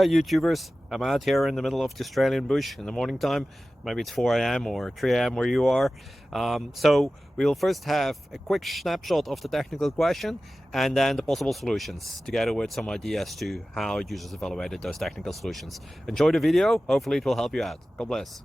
Hi YouTubers, I'm out here in the middle of the Australian bush in the morning time. Maybe it's 4 a.m. or 3 a.m. where you are. So we will first have a quick snapshot of the technical question and then the possible solutions, together with some ideas to how users evaluated those technical solutions. Enjoy the video, hopefully it will help you out. God bless.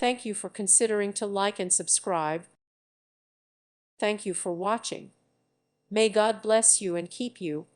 Thank you for considering to like and subscribe. Thank you for watching. May God bless you and keep you.